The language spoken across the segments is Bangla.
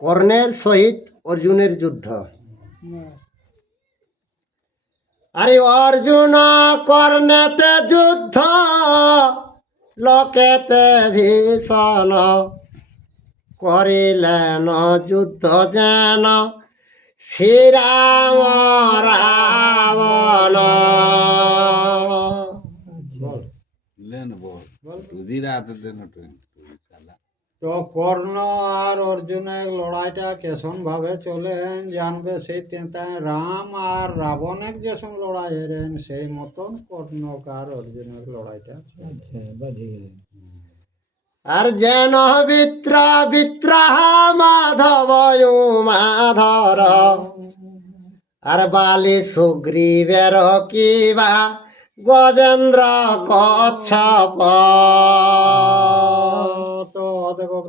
কর্ণের সহিত অর্জুনের যুদ্ধ। আরে অর্জুন কর্ণেতে যুদ্ধ লোকেতে ভীষণ। করিলেন যুদ্ধ যেন শ্রীরাম রাবণ। লেন বল টুদিরা হাতে দেন চালা তো কর্ণ আর অর্জুনের লড়াইটা কেসন ভাবে চলেন জানবে সেই তেতায় রাম আর রাবণের যেসন লড়াই হেরেন সেই মতন কর্ণক আর অর্জুনের লড়াইটা আর যেন বিত্র বিত্রাহ মাধব মাধর। আর বালি সুগ্রীবের কিবা গজেন্দ্র কচ্ছপ।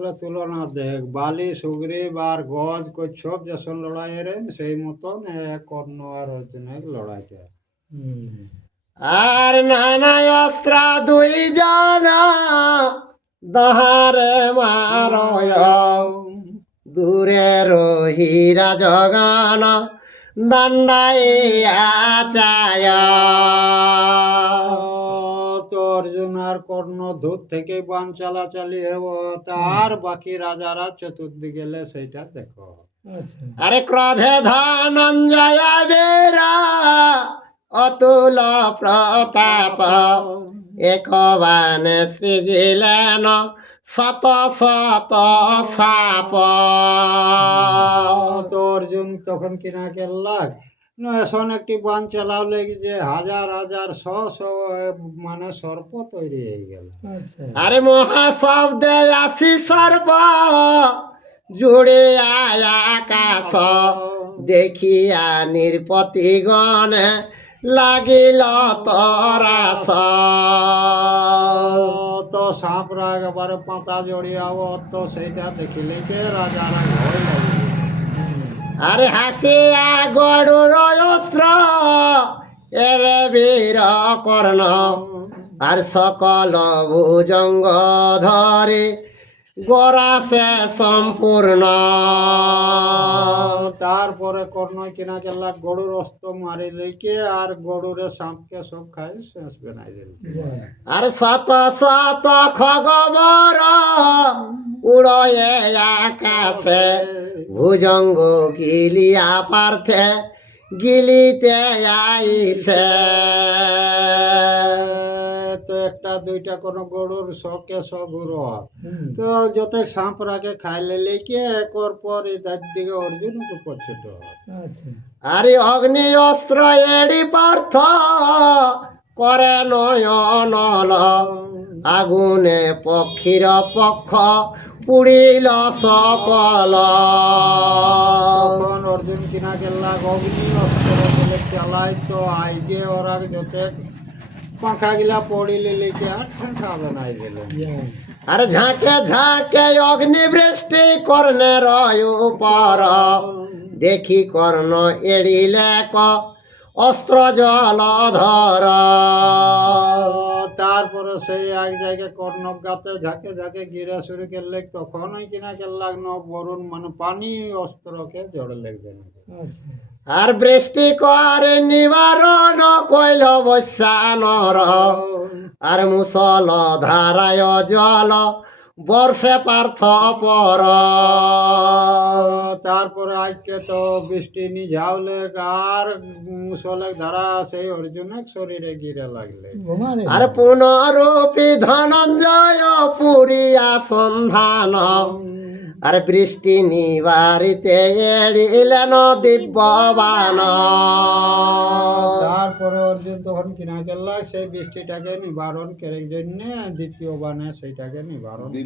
ওগুলো তুলনা দেখ। বালি সুগ্রীব আর গজ, কচ্ছপ যেসন লড়াই হেরেন সেই মতন কর্ণ আর অর্জুনের লড়াইটা আর নানা অস্ত্র দুই জন, দহারে মারয় দূরে রহিরা জগন দণ্ডাইয়া চায় তো অর্জুন আর কর্ণ দূর থেকে বান চালাচালি হব। তার বাকি রাজারা চতুর্দিকে গেলে সেইটা দেখো। আরে ক্রোধে ধনঞ্জয় বীরা অতুল প্রতাপ একবানে সৃজিলেন শত শত সাপ। অর্জুন তখন কিনা কেল্লাক এখন একটি বান চালালে যে হাজার হাজার শ শ মানে সর্প তৈরি হয়ে গেল। আরে মহাশব্দে আসি সর্ব জুড়ে আকাশ দেখিয়া নির্পতি গণে লাগিল তরাস। তো সাপরা একেবারে পাতা জড়িয়াব তো সেইটা দেখিলে যে রাজারা লাগবে আরে হাসিয়া গড়ুর অস্ত্র এরে বীর কর্ণ আর সকল ভুজঙ্গ ধরে। গরাসে সম্পূর্ণ। তারপরে কর্ণ কিনা কেল্লা গরুর অস্ত মারি লেকে আর গরুরে সাপকে সব খাই শেষ বেনাই দিল। আর শত শত খগবর উড়য়ে আকাশে ভুজঙ্গ গিলিয়া পার্থে গিলিতে আইসে। তো একটা দুইটা কোন গরুর শখে সগুর তো যত সাপ রাখে খাইলে লেকে একর পর তার দিকে অর্জুনকে পছন্দ আরে অগ্নি অস্ত্র এড়ি পার্থ করে নয়নল আগুনে পক্ষীর পক্ষ পুড়িল সকল। অর্জুন কিনা গেলা অগ্নি অস্ত্র চালাই তো আইগে ওরা যতে পাখা গিলা পড়িলে লেকে আর ঠান্ডা বানাই দিল আর ঝাঁকে ঝাঁকে অগ্নি বৃষ্টি কর্ণের উপর। দেখি কর্ণ এড়িলে ক অস্ত্র জল ধর। তারপরে সেই এক জায়গায় কর্ণব গাতে ঝাঁকে ঝাঁকে গিরে শুরু করলে তখনই কিনা কেল্লাক ন বরুণ মানে পানি অস্ত্রকে জড়ে লেগে আর বৃষ্টি করে নিবারণ কইল বৈশানর আর মুসল ধারায় জল বর্ষে পার্থ পর। তারপরে আজকে তো বৃষ্টি নিঝাওলে আর মুসলেক ধারা সেই অর্জুনের শরীরে গিরে লাগলে। আর পুনরূপী ধনঞ্জয় পুরিয়া সন্ধান। আর বৃষ্টি নিবারিতে এড়িলেন দিব্যবান তারপরে অর্জুন তখন কিনা করলা সেই বৃষ্টিটাকে নিবারণ করে জন্য দ্বিতীয় বানে সেইটাকে নিবারণ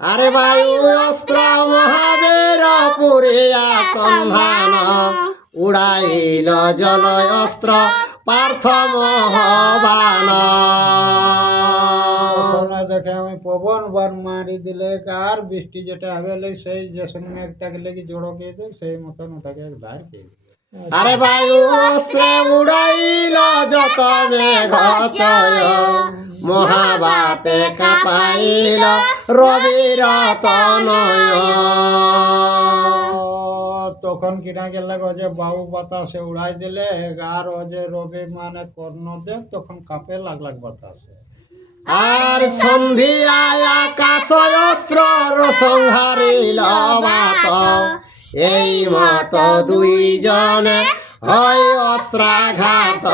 আরে বায়ু অস্ত্র মহাবীর পুরিয়া সন্ধান উড়াইল জল অস্ত্র পার্থ মহবান তখন দেখে আমি পবন বার মারি দিলে আর বৃষ্টি যেটা হবে লে সেই যে সঙ্গে একটা গেলে কি জোড়ো খেয়ে দেয় সেই মতন ওটাকে ধার খেয়ে দিল। আরে বায়ু অস্ত্রে উড়াইল যত মেঘ চয় মহাবাতে কাঁপাইল রবির তনয় তখন কিনা গেলে গো যে বাবু বাতাসে উড়াই দিলে আর ও যে রবি মানে কর্ণদেব তখন কাঁপে লাগ লাগ বাতাসে আর সন্ধিয়ায় আকাশ অস্ত্র সংহারিল এই মত দুইজনে হয় অস্ত্রাঘাত।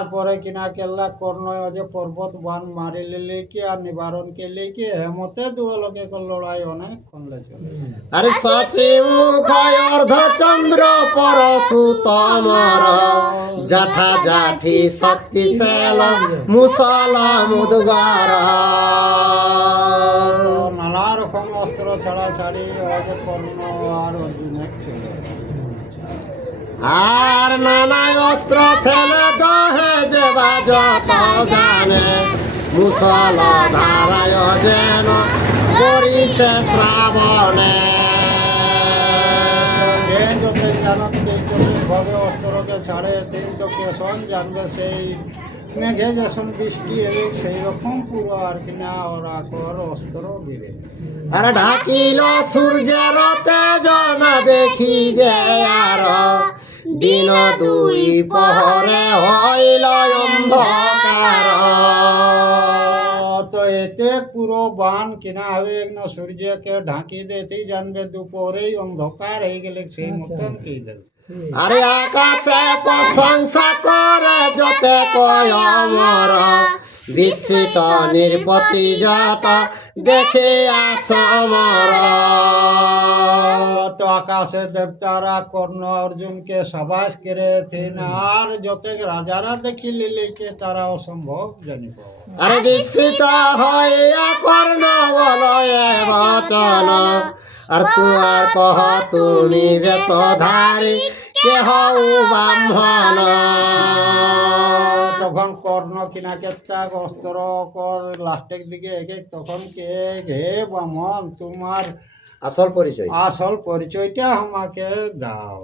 তারপরে কিনা কেল্লা কর্ণ ও যে পর্বত বান মারিলে লেকে আর নিবারণ কে লেকে হেমতে দুলোকে লড়াই অনেকক্ষণ লে চলে আরে সচি মুখ অর্ধ চন্দ্র পরশু তমর জাঠা জাঠি শক্তিশাল মুসল মুদগর নানা রকম অস্ত্র ছাড়া ছাড়ি ও যে কর্ণ আর অর্জুনে চলে আর নানা অস্ত্র ফেলে দহে যে বাজত জানে মুসল ধারায় যেন করিছে শ্রাবণে। ভাবে অস্ত্রকে ছাড়ে তিন তো কেশন জানবে সেই মেঘে যেসন বৃষ্টি এলে সেই রকম পুরো আর কিনা ওরা কর অস্ত্র গিরে আর ঢাকিল সূর্যের তেজ না দেখি যে আর। দিন দুই পহরে হইল অন্ধকার। তো এতে পুরো বান কিনা হবে না সূর্যকে ঢাকি দিতেই জানবে দুপুরেই অন্ধকার হয়ে গেলে সেই মতন কি দেবে? আরে আকাশে প্রশংসা করে যতে কয় অমর। বিস্মিত নির্পতি যত দেখে আসমর তো আকাশে দেবতারা কর্ণ অর্জুনকে সাবাস করেছেন আর যত রাজারা দেখি লিলিকে তারা অসম্ভব জানি পাওয়া আরে বিস্মিত হইয়া কর্ণ বলয়ে বচন। আর তুয়ার কহ তুমি বেশধারী কেহ ব্রাহ্মণ। তখন কর্ণ কিনাকে ত্যাগ অস্ত্র কর লাস্টের দিকে তখন কে হে বামন তোমার আসল পরিচয়। আসল পরিচয়টা আমাকে দাও।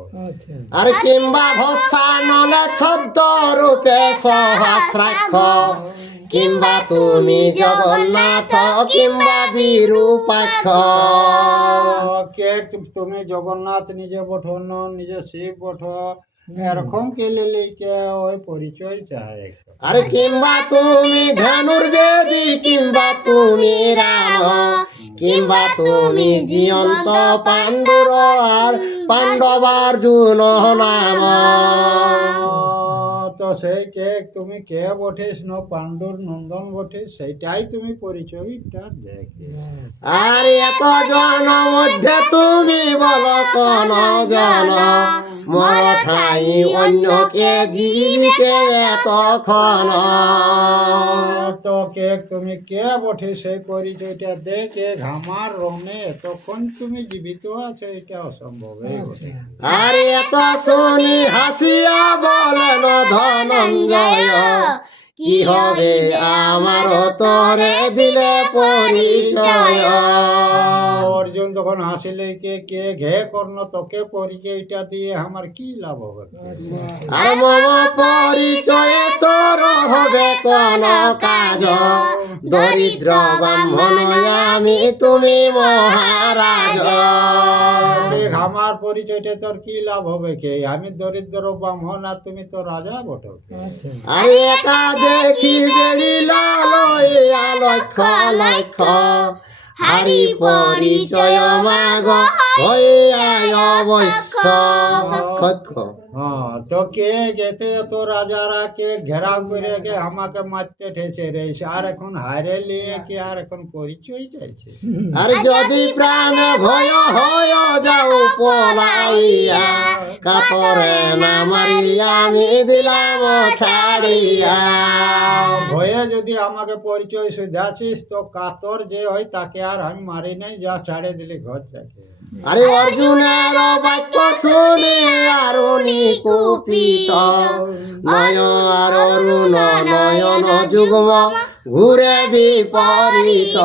আর কিংবা ভসা নলে ছদ্ম রূপে সহস্রাক্ষ। কিংবা তুমি জগন্নাথ কিংবা বিরূপাক্ষ। কে তুমি জগন্নাথ নিজে বঠন ন নিজে শিব বঠো এরকম কে লেলে ওই পরিচয় চায় আর কিংবা তুমি ধনুর্বেদী কিংবা তুমি রাম কিংবা তুমি জিয়ন্ত পাণ্ডুর আর পাণ্ডবার্জুন নাম। তো সেই কে তুমি কে বঠিস ন পাণ্ডুর নন্দন বঠিস সেইটাই তুমি পরিচয়টা দেখে। আর এত জন মধ্যে তুমি বলো কোন জন মর ঠাই অন্য কে জীবিকে তখন তোকে তুমি কে বঠে সেই পরিচয়টা দেখে ঘামার রমে। তখন তুমি জীবিত আছো এটা অসম্ভব। এই আর এত শুনি হাসিয়া বলেন ধনঞ্জয়। কি হবে আমার তরে দিলে পরিচয়? অর্জুন যখন হাসিলে কে কে ঘে কর্ণ তোকে পরিচয়টা দিয়ে আমার কি লাভ হবে? আর মম পরিচয়ে তোর হবে কোন কাজ? দরিদ্র ব্রাহ্মণ আমি তুমি মহারাজ। আমার পরিচয়টা তোর কি লাভ হবে কে? আমি দরিদ্র ব্রাহ্মণ আর তুমি তো রাজা বটো। আর একা দেখি বেড়িল লইয়া লক্ষ লক্ষ হারি পরিচয় মাগ হইয়া অবশ্য। সক্ষ হ্যাঁ তো কে যেতে তো রাজারা কে ঘেরাও করে কে আমাকে মারতে ঠেছে রে। আর এখন হারে নিয়ে কি আর এখন পরিচয় চাইছে? আর যদি প্রাণ ভয় হয় যাও পলাইয়া। কাতরে না মারিয়া আমি দিলাম ছাড়িয়া। ভয়ে যদি আমাকে পরিচয় সুঝাছিস তো কাতর যে হয় তাকে আর আমি মারি নাই যা ছাড়ে দিলে ঘর থেকে আরে অর্জুনের বাক্য শুনে আরুনি কুপিত নয় আর অরুণ নয়ন যুগ্ম ঘুরে বিপরীত।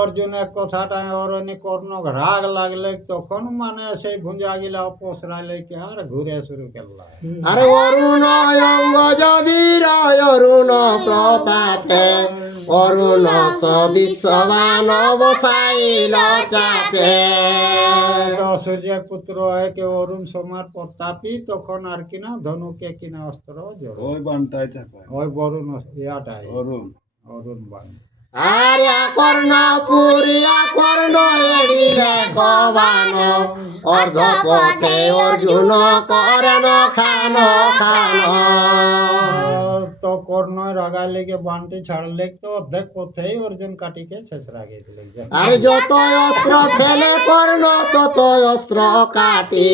অর্জুন এক কথাটা অরণ্য কর্ণ রাগ লাগলে তখন মানে সেই ভুঞ্জা গিলা অপসরাইলে কি আর ঘুরে শুরু করলা? আরে অরুণ অঙ্গজ বীর অরুণ প্রতাপে অরুণ সদৃশবান বসাইল চাপে। সূর্য পুত্র একে অরুণ সমার প্রতাপী তখন আর কিনা ধনুকে কিনা অস্ত্র জোর ওই বানটাই চাপা। ওই বরুণ ইয়াটাই। অরুণ। অরুণ বান। আরে কর্ণ পুরিয়া কর্ণ এড়িলে কবান। অর্ধ পথে অর্জুন করেন খান খান তো কর্ণ রাগাই লেগে বানটি ছাড়লে তো অর্ধেক পথেই অর্জুন কাটিকে ছেঁচড়া দিলে আর যত অস্ত্র ফেলে কর্ণ তত অস্ত্র কাটি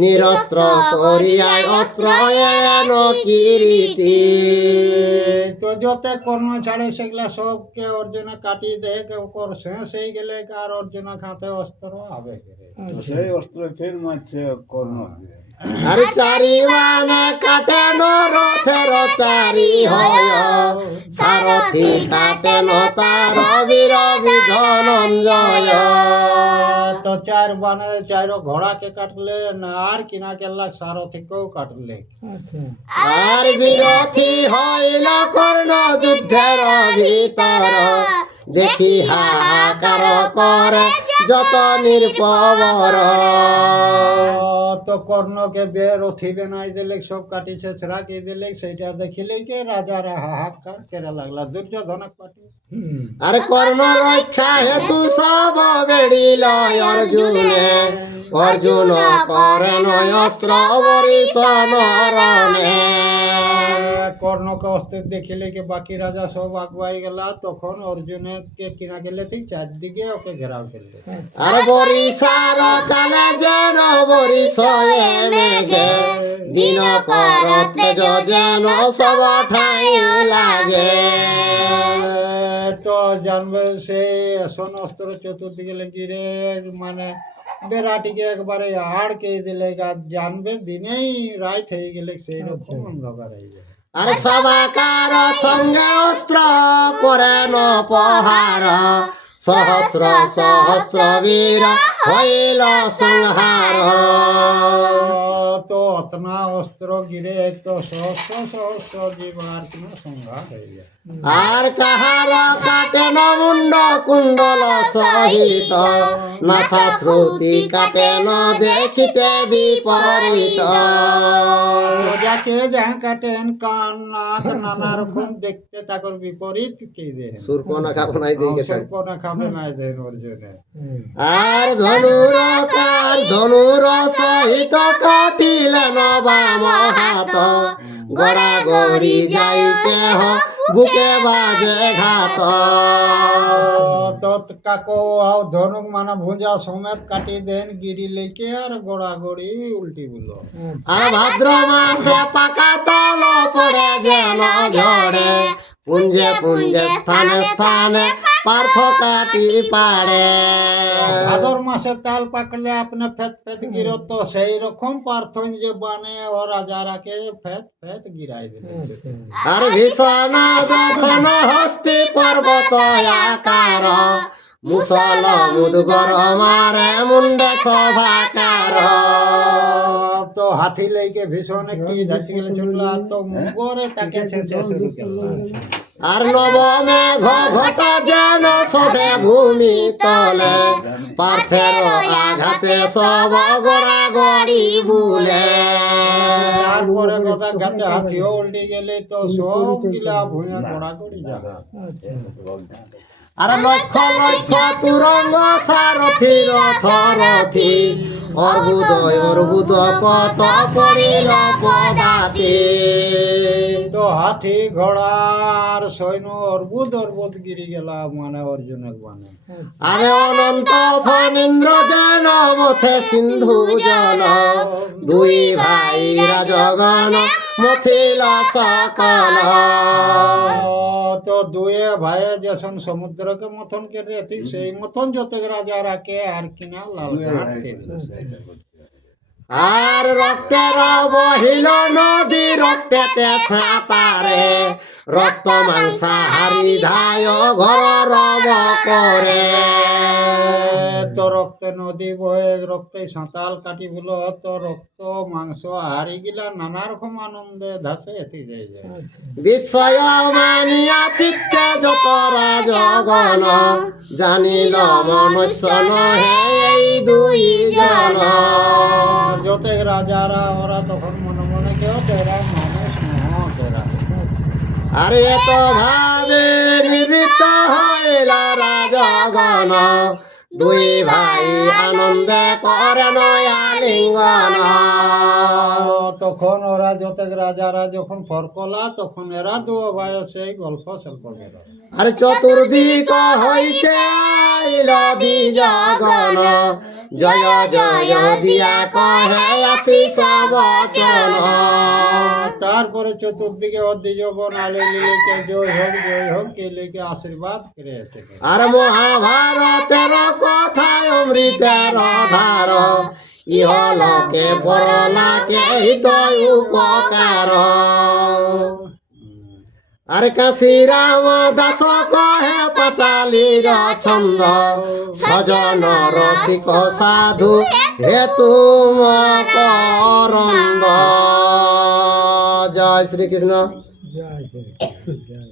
নিরস্ত্র করিয়াই অস্ত্র এড়েন কিরিটি তো যতে কর্ম ছাড়ে সেগুলা সবকে অর্জুনে কাটি দেয় কেউ কর শেষ হয়ে গেলে আর অর্জুনা খাতে অস্ত্র। তো সেই অস্ত্র ফের মারছে কর্ণকে আর চারি মানে কাটেন রথের চারি হয় সারথি কাটেন তার বীর ধনঞ্জয় তো চার বানে চার ঘোড়াকে কাটলে না আর কিনা কেল্লা সারথিকেও কাটলে। আর বিরথী হইল কর্ণ যুদ্ধের ভিতর দেখি হাহাকার করে যত নির্পবর তো কর্ণকে বের অথি বেনাই দিলে সব কাটিছে ছেড়াকে দিলে সেইটা দেখিলে কে রাজারা হাহাকার কেরা লাগলা দুর্যোধনক পাটি। আর কর্ণ রক্ষা হেতু সব বেড়িল অর্জুনে অর্জুন করেন অস্ত্র বরিশন রণে কর্ণকে অস্ত্র দেখিলে কে বাকি রাজা সব আগুয়াই গেলা তখন অর্জুনকে কিনা গেলে ঠিক চারদিকে ওকে ঘেরাও করলে আর বরিশার কালে যেন বরিশ মেঘে দিন করতে যেন সব ঠাই লাগে তো জানবে সেই সোন অস্ত্র চতুর্দিকে লেগিরে মানে বেড়াটিকে একবারে আড়কে দিলে আর জানবে দিনেই রাত হয়ে গেলে সেই রকম অন্ধকার হয়ে যাবে আর সবাকার সঙ্গে অস্ত্র করেন পহার সহস্র সহস্র বীর হইল সংহার। তো অতনা অস্ত্র গিরে তো সহস্র সহস্র জীবার কোনো সংহার যায় আর কাহার কাটেন মুন্ড কুণ্ডল সহিত। নাসা শ্রুতি কাটেন দেখিতে বিপরীত। যাকে যাহা কাটেন কান নাক নানা রকম দেখতে তাকর বিপরীত কে দেন? সুরপনা খাপনাই দিকে সর্পনা খাবে নাই দেন অর্জুনে। আর ধনুর কার ধনুর সহিত কাটিলেন বাম হাত গড়া গড়ি যাই কেহ বুকে বাজে ঘাত। তত কাকো আও ধনুক মানে ভুঞ্জা সমেত কাটি দেন গিরি লেকে আর গোড়া গড়ি উল্টি বুলো। আর ভাদ্র মাসে পাকা তল পড়ে যেন ঝড়ে পুঞ্জে পুঞ্জে স্থানে স্থানে পার্থ কাটি পাড়ে। ভাদর মাসে তাল পাকলে আপনি ফেত ফেত গিরো তো সেই রকম পার্থন যে বানে ও রাজারাকে ফেত ফেত গিরাই দিলে আর ভীষণ দর্শন হস্তি পর্বত আকার মুসল মুদগর মারে মুন্ডে সভাকার। তো হাতি লেগে ভীষণ একটি ধাসি গেলে ছুটলা তো মুগরে তাকে ছেঁচে শুরু করলা। আর নব মেঘ ঘট যেন সবে ভূমি তলে। পার্থের আঘাতে সব গোড়া গড়ি বুলে। তারপরে কথা গাতে হাতি উল্টে গেলে তো সব গিলা ভুঁয়া গোড়া গড়ি যাবে আর লক্ষ লক্ষ তুরঙ্গ সারথি রথ রথি অর্বুদ অর্বুদ কত পড়িল পদাতি। তো হাতি ঘোড়া আর সৈন্য অর্বুদ অর্বুদ গিরি গেলা মানে অর্জুনের বানে আরে অনন্ত ফণীন্দ্র যেন মথে সিন্ধু জল। দুই ভাই রাজগণ মথিল সকল। তো দুয়ে ভাই যখন সমুদ্রকে মথন করে ঠিক সেই মথন যত রাজা রাখে আর কিনা লাল কে। আর রক্তের বহিল নদী রক্তেতে সাঁতারে। রক্ত মাংসাহারি ধায় ঘর রব করে। রক্তে নদী বয়ে রক্তে সাঁতাল কাটি বলো তো রক্ত মাংস হারি গিলা নানা রকম আনন্দে ধাসে এটি যায় যায় বিস্ময় মানিয়া চিত্তে যত রাজগণ জানিল মনুষ্য নহে এই দুই জন। যতে রাজারা ওরা তখন মনে মনে কেউ তেরা মানুষ নহ তেরা। আরে তো ভাবে নিবৃত্ত দুই ভাই আনন্দে করে নয়া লিঙ্গন। তখন ওরা যতেক রাজারা যখন ফরকলা তখন এরা দু ভাই সেই গল্প স্বল্প গেল আর চতুর্দিক হইতে আইল দ্বিজগণ। জয় জয় দিয়া কহে আশিস বচন। তারপরে চতুর্দিকে অদ্বিজগণ আলে লিলিকে জয় হোক জয় হোক কে লিখে আশীর্বাদ করে আর মহাভারতের কথায় অমৃতের ধার ইহলোকে পরলাকে হিত উপকার। আর কাশিরাম দাস কহে পাচালির ছন্দ সজন রসিক সাধু হেতু করন্দ। জয় শ্রীকৃষ্ণ। জয় শ্রী